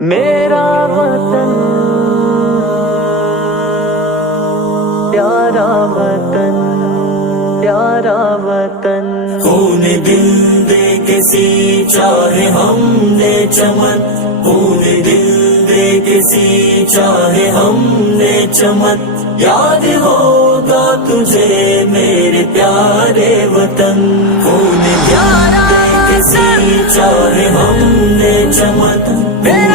میرا وطن پیارا وطن، پیارا وطن، خون دل دے کے سینچا ہے ہم نے چمن، خون دل دے کے سینچا ہے ہم نے چمن، یاد ہوگا تجھے میرے پیارے وطن، خون دل دے کے سینچا ہے ہم نے چمن، خون دل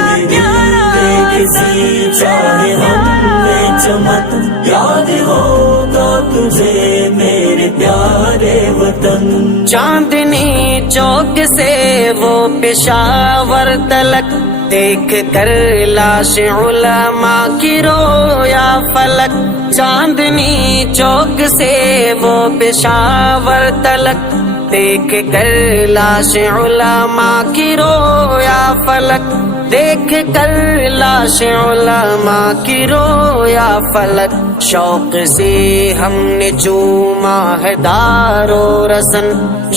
دے کے سینچا ہے ہم نے چمن، یاد ہوگا تجھے میرے پیارے وطن۔ چاندنی چوک سے وہ پشاور تلک، دیکھ کر لاش علماء کی رویا فلک، چاندنی چوک سے وہ پشاور تلک، دیکھ کر لاش علماء کی رویا فلک، دیکھ کر لاش علماء کی رویا فلک، شوق سے ہم نے چوما ہے دار و رسن،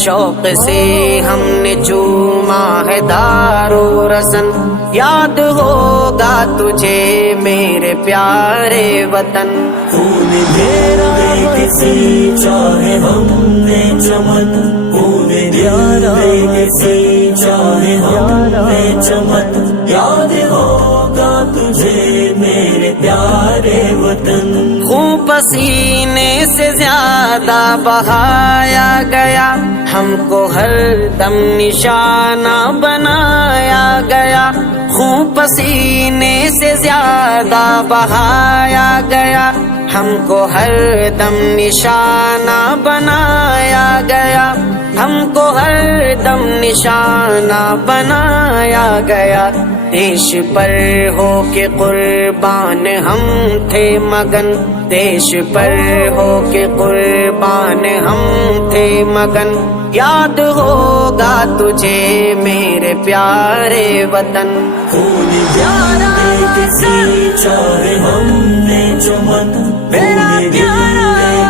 شوق سے ہم نے چوما ہے دار و رسن، یاد ہوگا تجھے میرے پیارے وطن، خون میرا دے سینچا ہے ہم نے چمن، خون دے کے سینچا ہے ہم نے چمن، یاد ہوگا تجھے میرے پیارے وطن، خون پسینے سے زیادہ بہایا گیا، ہم کو ہر دم نشانہ بنایا گیا، خون پسینے سے زیادہ بہایا گیا، ہم کو ہر دم نشانہ بنایا گیا، ہم کو ہر دم نشانہ بنایا گیا، دیش پر ہو کے قربان ہم تھے مگن، دیش پر ہو کے قربان ہم تھے مگن، یاد ہوگا تجھے میرے پیارے وطن، خون دے کے سینچا ہے ہم نے چمن، خون دے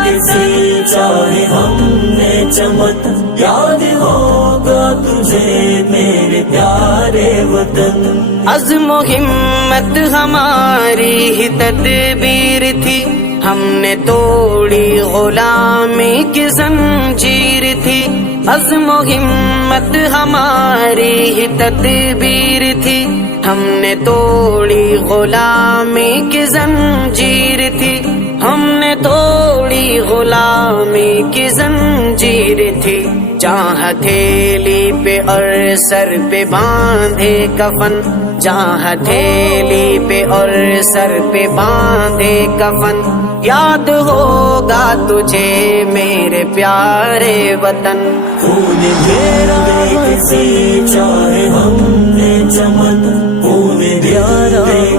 کے سینچا ہے ہم نے چمن، یاد ہوگا تجھے میرے پیارے وطن، عزم و ہمت ہماری ہی تدبیر تھی، ہم نے توڑی غلامی کی زنجیر تھی، عزم و ہمت ہماری ہی تدبیر تھی، ہم نے توڑی غلامی کی زنجیر تھی، ہم نے توڑی غلامی کی زنجیر تھی، جہاں ہتھیلی پہ اور سر پہ باندھے کفن، جہاں ہتھیلی پہ اور سر پہ باندھے کفن، یاد ہوگا تجھے میرے پیارے وطن، خون میرا دے سینچا ہے ہم نے چمن، خون دے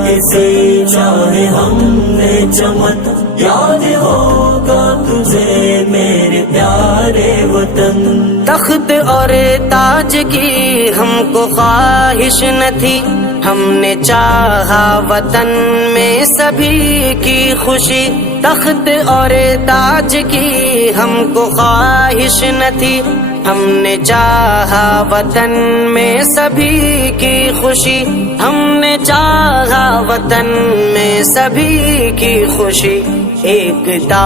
کے سینچا ہے ہم نے چمن، یاد ہوگا تجھے میرے پیارے وطن، تخت اور تاج کی ہم کو خواہش نہ تھی، ہم نے چاہا وطن میں سبھی کی خوشی، تخت اور تاج کی ہم کو خواہش نہ تھی، ہم نے چاہا وطن میں سبھی کی خوشی، ہم نے چاہا وطن میں سبھی کی خوشی، ایکتا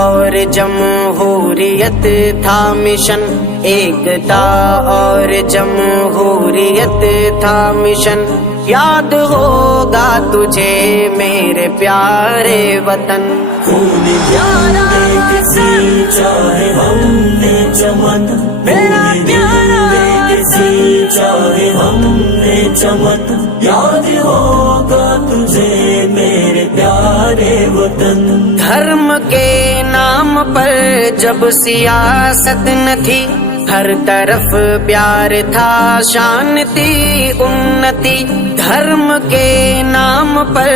اور جمہوریت تھا مشن، ایکتا اور جمہوریت تھا مشن، یاد ہوگا تجھے میرے پیارے وطن، خون دے کے سینچا ہے ہم نے چمن، خون دے کے سینچا ہے ہم نے چمن، یاد ہوگا تجھے میرے پیارے وطن، دھرم کے نام پر جب سیاست نہ تھی، ہر طرف پیار تھا شان تھی انتی، دھرم کے نام پر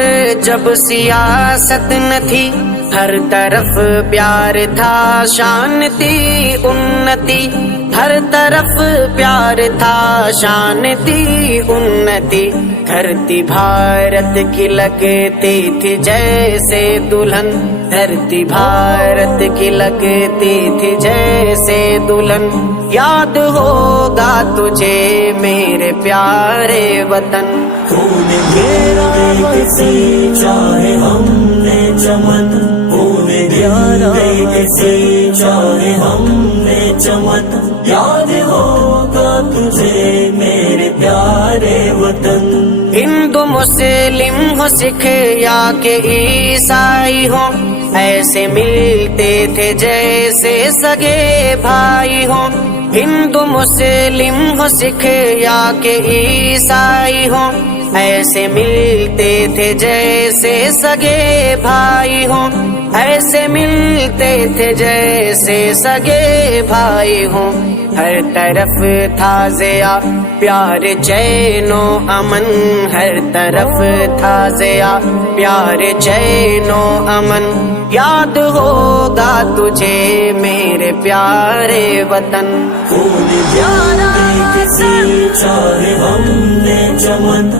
جب سیاست نہ تھی، ہر طرف پیار تھا شان تھی انتی، ہر طرف پیار تھا شان تھی انتی، دھرتی بھارت کی لگتی تھی جیسے دلہن، دھرتی بھارت کی لگتی تھی جیسے دلہن، یاد ہوگا تجھے میرے پیارے وطن. خون دے کسی چاہے ہم نے چمن، خون دے کسی چاہے ہم نے چمن، یاد ہوگا تجھے میرے پیارے وطن. ہندو مسلم ہو سکھ یا کہ عیسائی ہو، ایسے ملتے تھے جیسے سگے بھائی ہو. ہندو مسلم ہو سکھ یا کہ عیسائی ہو، ایسے ملتے تھے جیسے سگے بھائی ہوں. ایسے ملتے تھے جیسے سگے بھائی ہوں. ہر طرف تھا ضیا پیار چین و امن، ہر طرف تھا ضیا پیار چین و امن. یاد ہوگا تجھے میرے پیارے وطن. خون دے کسی چاہے ہم نے چمن،